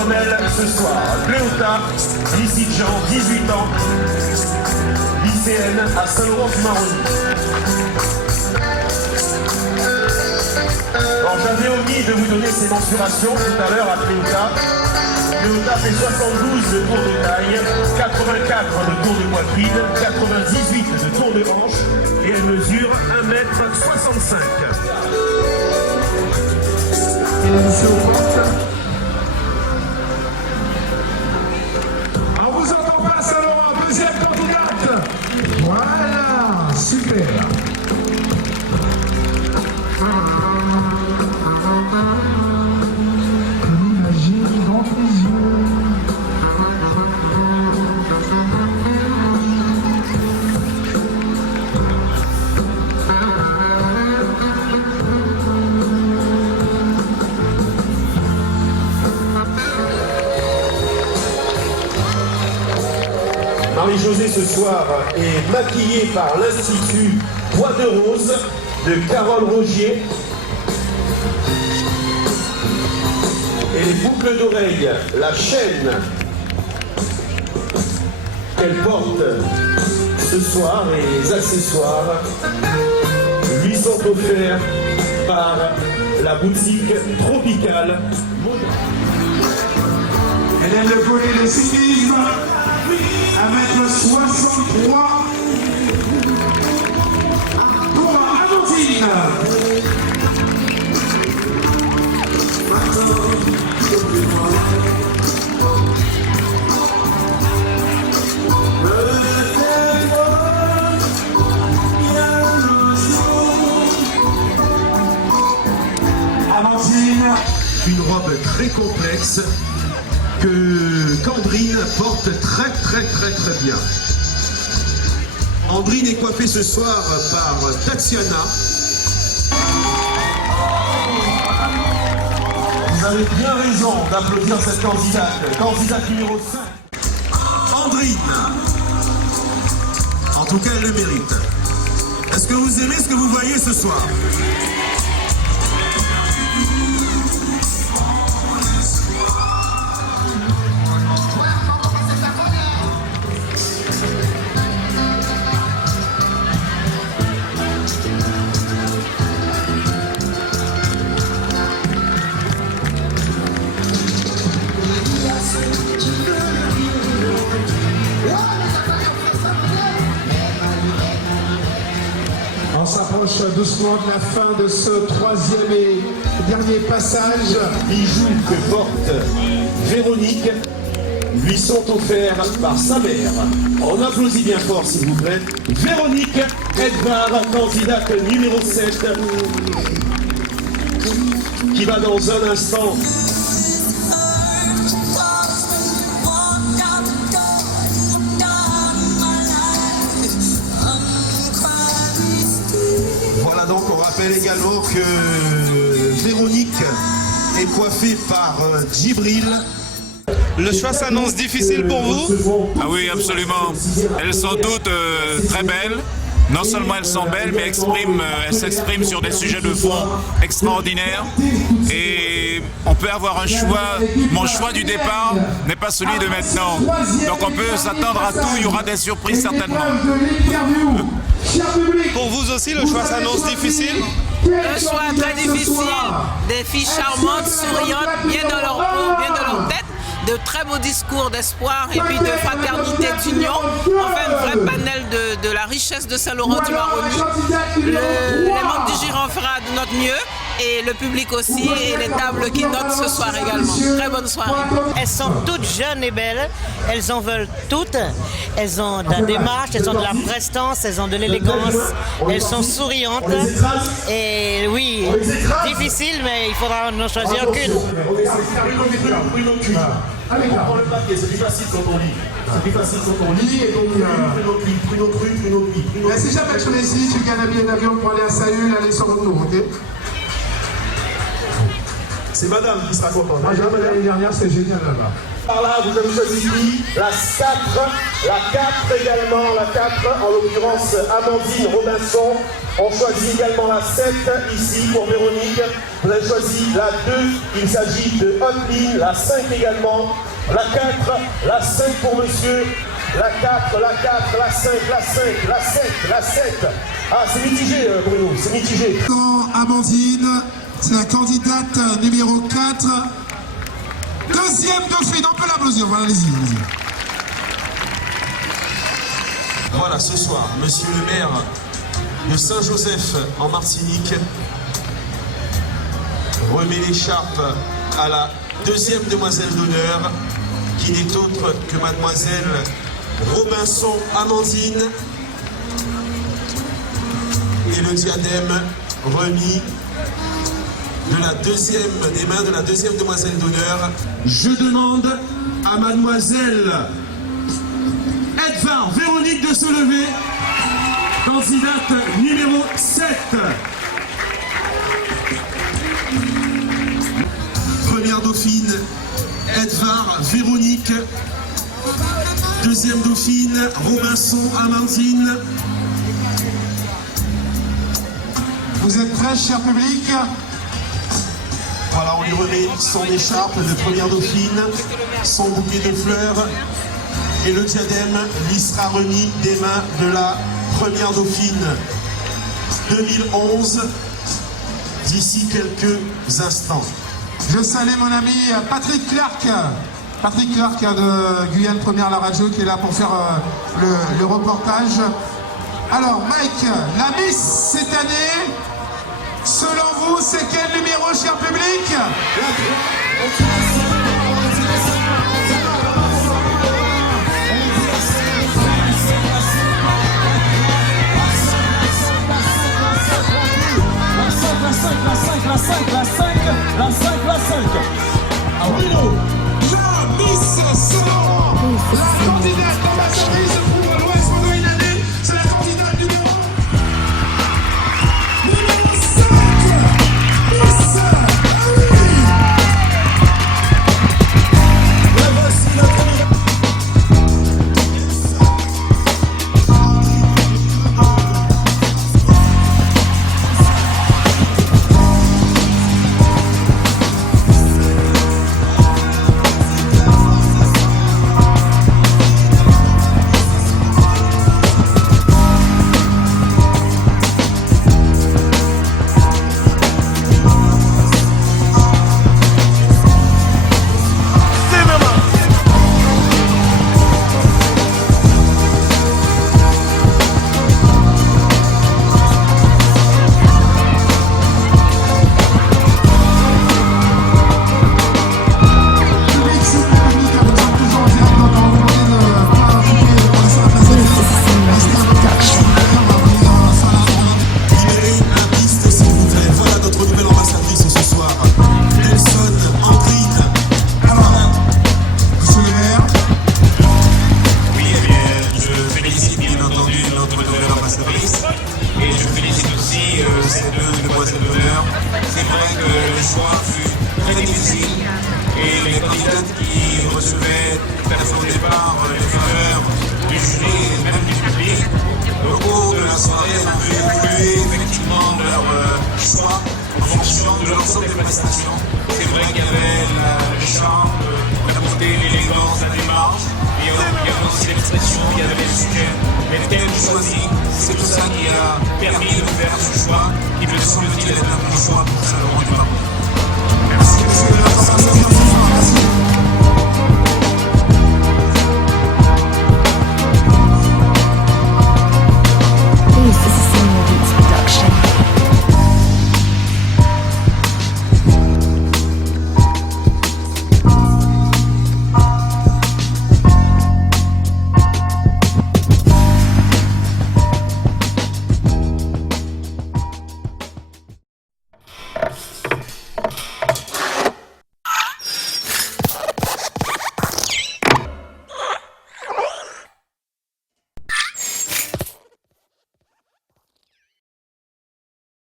femelles ce soir. Cléota, Lucie Jean, 18 ans, lycéenne à Saint-Laurent-du-Maroni. Alors j'avais omis de vous donner ces mensurations tout à l'heure à Cléota. Cléota fait 72 de tour de taille, 84 de tour de poitrine, 98 de tour de hanche et elle mesure 1m65. On vous entend pas, Saint-Laurent, deuxième candidate. Voilà, super. Imagine dans tes yeux. Marie-Josée ce soir est maquillée par l'Institut Bois de Rose de Carole Rogier. Et les boucles d'oreilles, la chaîne qu'elle porte ce soir et les accessoires lui sont offerts par la boutique Tropicale. Elle aime le volley, le cyclisme. 1m63 pour Amandine. Amandine, Une robe très complexe que qu'Andrine porte très bien. Andrine est coiffée ce soir par Tatiana. Vous avez bien raison d'applaudir cette candidate numéro 5. Andrine. En tout cas, elle le mérite. Est-ce que vous aimez ce que vous voyez ce soir ? on s'approche doucement de la fin de ce troisième et dernier passage. Bijoux que porte Véronique lui sont offerts par sa mère. On applaudit bien fort s'il vous plaît. Véronique Edvar, candidate numéro 7, qui va dans un instant Voilà, donc on rappelle également que Véronique est coiffée par Djibril. Le choix s'annonce difficile pour vous? Ah oui, absolument. Elles sont toutes très belles. Non seulement elles sont belles, mais elles s'expriment sur des sujets de fond extraordinaires. Et on peut avoir un choix. Mon choix du départ n'est pas celui de maintenant. Donc on peut s'attendre à tout. Il y aura des surprises certainement. Pour vous aussi, le choix s'annonce difficile? Un choix très difficile. Des filles charmantes, souriantes, bien dans leur peau, bien dans leur tête. De très beaux discours d'espoir et puis de fraternité, d'union. Enfin, un vrai panel de la richesse de Saint-Laurent-du-Maroni. Les membres du jury en fera de notre mieux et le public aussi et les tables qui notent ce soir également. Très bonne soirée. Elles sont toutes jeunes et belles, elles en veulent toutes, elles ont de la démarche, elles ont de la prestance, elles ont de l'élégance, elles sont souriantes et oui, difficile mais il faudra en choisir qu'une. Allez, on prend le papier, c'est plus facile quand on lit. C'est plus facile quand on lit et donc pruneau cru. Si j'appelle sur les sites, tu gagnes un billet d'avion pour aller à Saül, aller sur nous, ok? C'est madame qui sera contente. Moi, j'ai l'année dernière, c'est génial là-bas. Par là, vous avez choisi qui? La 4 également, la 4, en l'occurrence Amandine Robinson. On choisit également la 7 ici pour Véronique. Vous avez choisi la 2, il s'agit de Hotline, la 5 également, la 4, la 5 pour monsieur, la 4, la 4, la 5, la 5, la 7, la 7. Ah, c'est mitigé Bruno, c'est mitigé. Amandine, c'est la candidate numéro 4. Deuxième dauphine, on peut l'applaudir, voilà, allez-y. Voilà, ce soir, monsieur le maire de Saint-Joseph en Martinique remet l'écharpe à la deuxième demoiselle d'honneur, qui n'est autre que mademoiselle Robinson Amandine, et le diadème remis des mains de la deuxième demoiselle d'honneur. Je demande à mademoiselle Edvard Véronique de se lever, candidate numéro 7. Première dauphine, Edvard Véronique. Deuxième dauphine, Robinson Amandine. Vous êtes prêts, cher public? Voilà, on lui remet son écharpe de première dauphine, son bouquet de fleurs, et le diadème lui sera remis des mains de la première dauphine 2011 d'ici quelques instants. Je salue mon ami Patrick Clark. Patrick Clark de Guyane Première à la radio qui est là pour faire le reportage. Alors Mike, la Miss cette année, selon vous, c'est quel numéro, cher public? La 5. Bruno. La Miss selon la candidate ambassadrice pour l'Ouest pendant une année, c'est la candidate numéro 5. Miss C'est tout ça qui a permis de faire ce choix qui me semble-t-il être un bon choix pour Saint-Laurent du